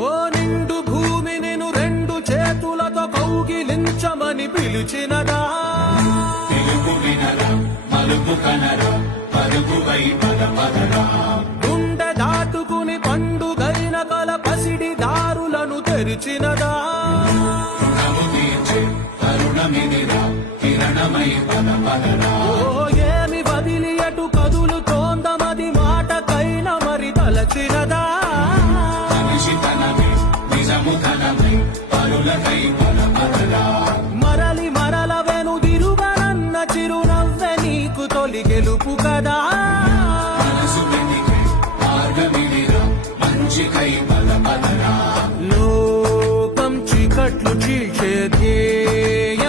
ఓ నిండు భూమి నేను రెండు చేతులతో కౌగిలించమని పిలిచినదా తెలుగు వినరా మలుపు కనరా పరుగువై పద పదరా గుండె దాటుకుని పండుగైన కల పసిడి దారులను తెరిచినదా రుణము తీర్చే కరుణమిదిరా కిరణమై పద పదరా ఓ ఏమి వదిలి అటు కదులుతోందమది మాటకైన మరి తలచినదా మనిషితనమే నిజముతనమై పరులకై పద పదరా మరలి మరల వెనుదిరుగనన్న చిరునవ్వె నీకు తొలి గెలుపు కదా మనసు వెతికే మార్గమిదిరా మంచికై పద పదరా లోకం చీకట్లు చీల్చే ధ్యేయం